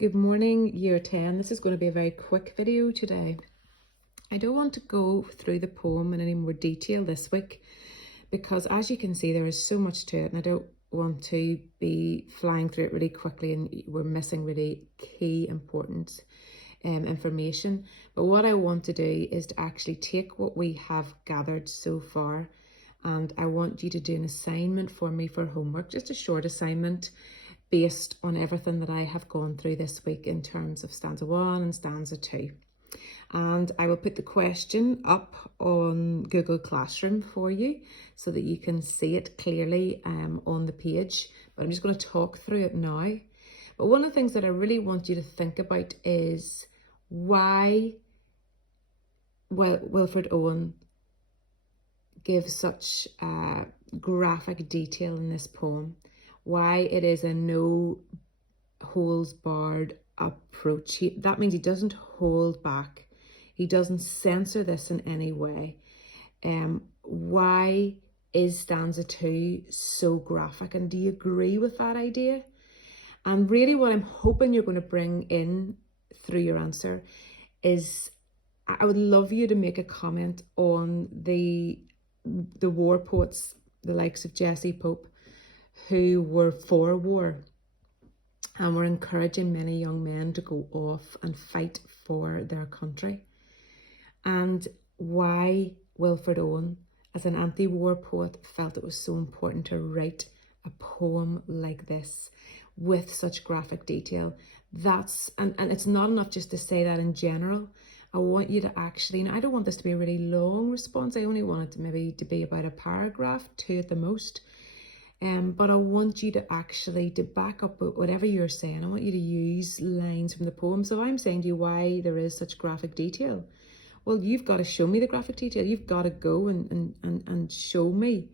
Good morning, Year 10. This is going to be a very quick video today. I don't want to go through the poem in any more detail this week because, as you can see, there is so much to it and I don't want to be flying through it really quickly and we're missing really key important information. But what I want to do is to actually take what we have gathered so far, and I want you to do an assignment for me for homework, just a short assignment based on everything that I have gone through this week in terms of stanza 1 and stanza 2. And I will put the question up on Google Classroom for you so that you can see it clearly on the page. But I'm just going to talk through it now. But one of the things that I really want you to think about is why Wilfred Owen gives such graphic detail in this poem. Why it is a no holds barred approach. That means he doesn't hold back. He doesn't censor this in any way. Why is stanza 2 so graphic? And do you agree with that idea? And really what I'm hoping you're going to bring in through your answer is, I would love you to make a comment on the war poets, the likes of Jesse Pope, who were for war and were encouraging many young men to go off and fight for their country. And why Wilfred Owen, as an anti-war poet, felt it was so important to write a poem like this with such graphic detail. And it's not enough just to say that in general. I want you to actually, I don't want this to be a really long response. I only want it to be about a paragraph, 2 at the most. But I want you to actually, to back up whatever you're saying, I want you to use lines from the poem. So I'm saying to you why there is such graphic detail. Well, you've got to show me the graphic detail. You've got to go and show me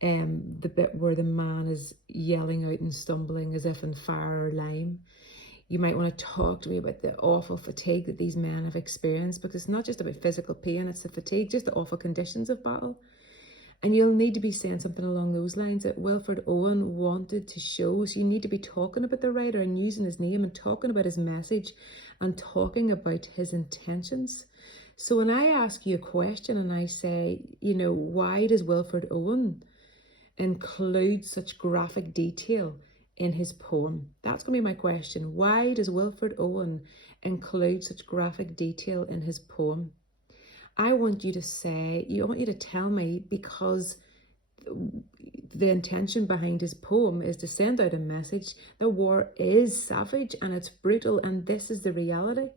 the bit where the man is yelling out and stumbling as if in fire or lime. You might want to talk to me about the awful fatigue that these men have experienced, because it's not just about physical pain, it's the fatigue, just the awful conditions of battle. And you'll need to be saying something along those lines that Wilfred Owen wanted to show. So you need to be talking about the writer and using his name and talking about his message and talking about his intentions. So when I ask you a question and I say, why does Wilfred Owen include such graphic detail in his poem? That's going to be my question. Why does Wilfred Owen include such graphic detail in his poem? I want you to tell me, because the intention behind his poem is to send out a message that war is savage and it's brutal and this is the reality.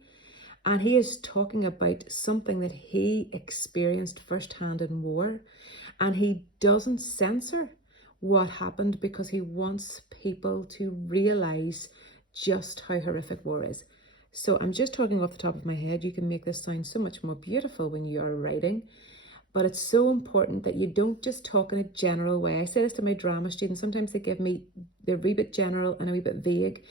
And he is talking about something that he experienced firsthand in war. And he doesn't censor what happened because he wants people to realise just how horrific war is. So I'm just talking off the top of my head. You can make this sound so much more beautiful when you are writing. But it's so important that you don't just talk in a general way. I say this to my drama students. Sometimes they're a wee bit general and a wee bit vague.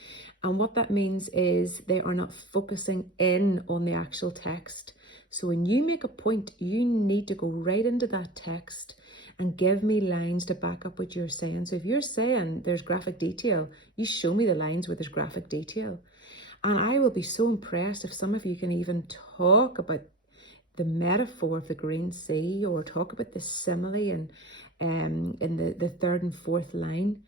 And what that means is they are not focusing in on the actual text. So when you make a point, you need to go right into that text and give me lines to back up what you're saying. So if you're saying there's graphic detail, you show me the lines where there's graphic detail. And I will be so impressed if some of you can even talk about the metaphor of the Green Sea, or talk about the simile in the 3rd and 4th line.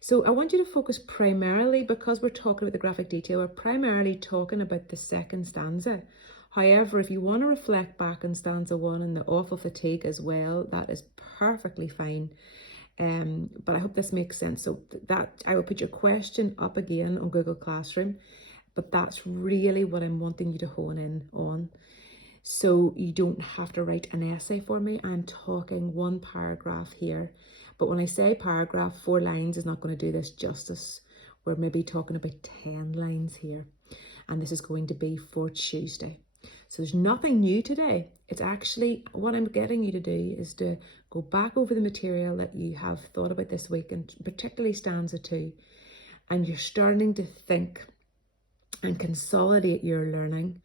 So I want you to focus primarily, because we're talking about the graphic detail, we're primarily talking about the 2nd stanza. However, if you want to reflect back on stanza 1 and the awful fatigue as well, that is perfectly fine. But I hope this makes sense. So that I will put your question up again on Google Classroom. But that's really what I'm wanting you to hone in on. So you don't have to write an essay for me. I'm talking 1 paragraph here. But when I say paragraph, 4 lines is not going to do this justice. We're maybe talking about 10 lines here. And this is going to be for Tuesday. So there's nothing new today. It's actually, what I'm getting you to do is to go back over the material that you have thought about this week, and particularly stanza 2. And you're starting to think and consolidate your learning,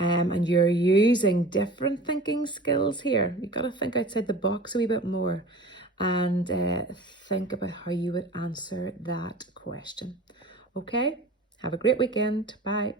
and you're using different thinking skills here. You've got to think outside the box a wee bit more and think about how you would answer that question. Okay, Have a great weekend. Bye.